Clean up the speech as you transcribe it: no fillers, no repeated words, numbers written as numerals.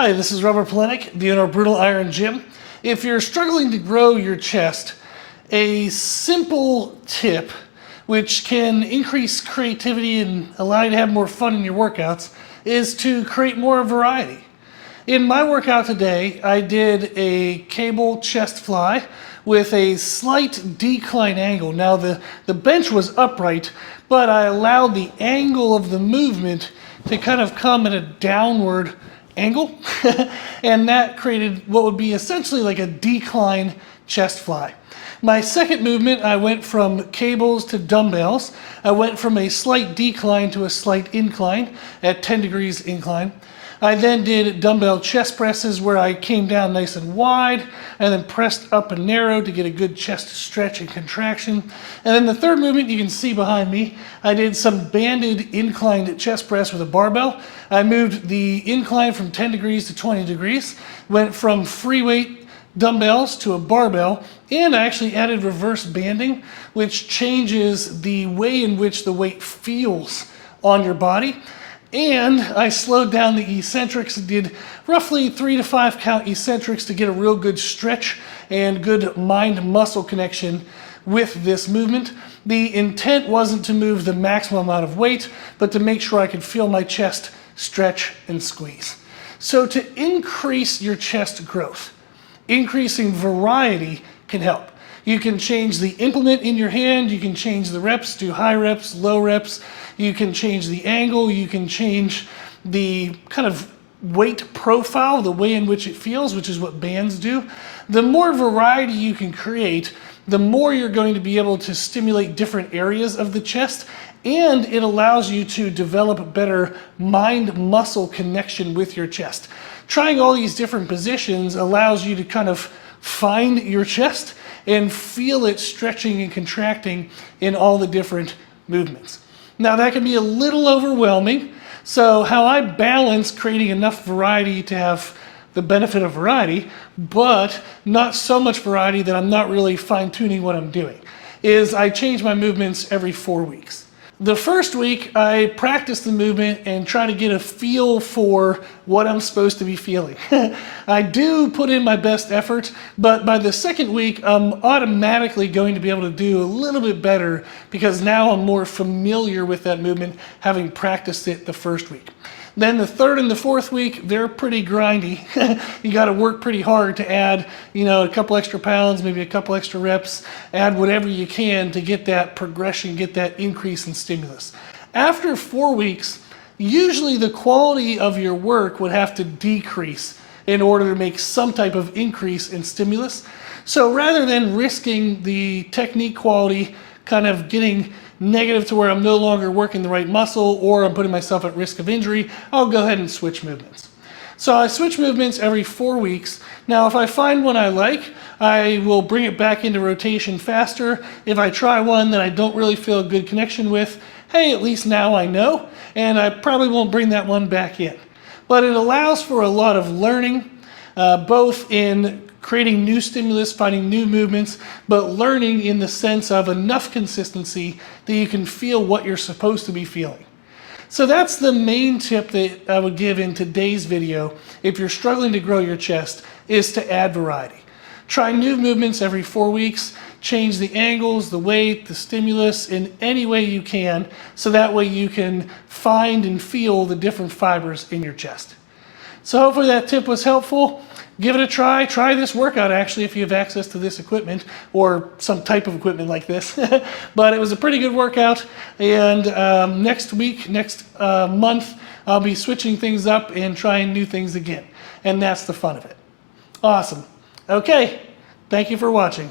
Hi, this is Robert Polenic, the owner of Brutal Iron Gym. If you're struggling to grow your chest, a simple tip which can increase creativity and allow you to have more fun in your workouts is to create more variety. In my workout today, I did a cable chest fly with a slight decline angle. Now the bench was upright, but I allowed the angle of the movement to kind of come at a downward angle, and that created what would be essentially like a decline chest fly. My second movement, I went from cables to dumbbells. I went from a slight decline to a slight incline at 10 degrees incline. I then did dumbbell chest presses where I came down nice and wide and then pressed up and narrow to get a good chest stretch and contraction. And then the third movement you can see behind me, I did some banded inclined chest press with a barbell. I moved the incline from 10 degrees to 20 degrees, went from free weight dumbbells to a barbell, and I actually added reverse banding, which changes the way in which the weight feels on your body. And I slowed down the eccentrics and did roughly 3 to 5 count eccentrics to get a real good stretch and good mind-muscle connection with this movement. The intent wasn't to move the maximum amount of weight, but to make sure I could feel my chest stretch and squeeze. So to increase your chest growth, increasing variety can help. You can change the implement in your hand, you can change the reps, do high reps, low reps, you can change the angle, you can change the kind of weight profile, the way in which it feels, which is what bands do. The more variety you can create, the more you're going to be able to stimulate different areas of the chest, and it allows you to develop better mind-muscle connection with your chest. Trying all these different positions allows you to kind of find your chest and feel it stretching and contracting in all the different movements. Now that can be a little overwhelming, so how I balance creating enough variety to have the benefit of variety, but not so much variety that I'm not really fine-tuning what I'm doing, is I change my movements every 4 weeks. The first week, I practice the movement and try to get a feel for what I'm supposed to be feeling. I do put in my best effort, but by the second week, I'm automatically going to be able to do a little bit better because now I'm more familiar with that movement, having practiced it the first week. Then the third and the fourth week, they're pretty grindy. You got to work pretty hard to add, a couple extra pounds, maybe a couple extra reps, add whatever you can to get that progression, get that increase in stimulus. After 4 weeks, usually the quality of your work would have to decrease in order to make some type of increase in stimulus. So rather than risking the technique quality kind of getting negative to where I'm no longer working the right muscle or I'm putting myself at risk of injury, I'll go ahead and switch movements. So I switch movements every 4 weeks. Now if I find one I like, I will bring it back into rotation faster. If I try one that I don't really feel a good connection with, hey, at least now I know, and I probably won't bring that one back in. But it allows for a lot of learning, both in creating new stimulus, finding new movements, but learning in the sense of enough consistency that you can feel what you're supposed to be feeling. So that's the main tip that I would give in today's video if you're struggling to grow your chest, is to add variety. Try new movements every 4 weeks, change the angles, the weight, the stimulus in any way you can, so that way you can find and feel the different fibers in your chest. So hopefully that tip was helpful. Give it a try. Try this workout actually if you have access to this equipment or some type of equipment like this. But it was a pretty good workout, and next month, I'll be switching things up and trying new things again. And that's the fun of it. Awesome. Okay, thank you for watching.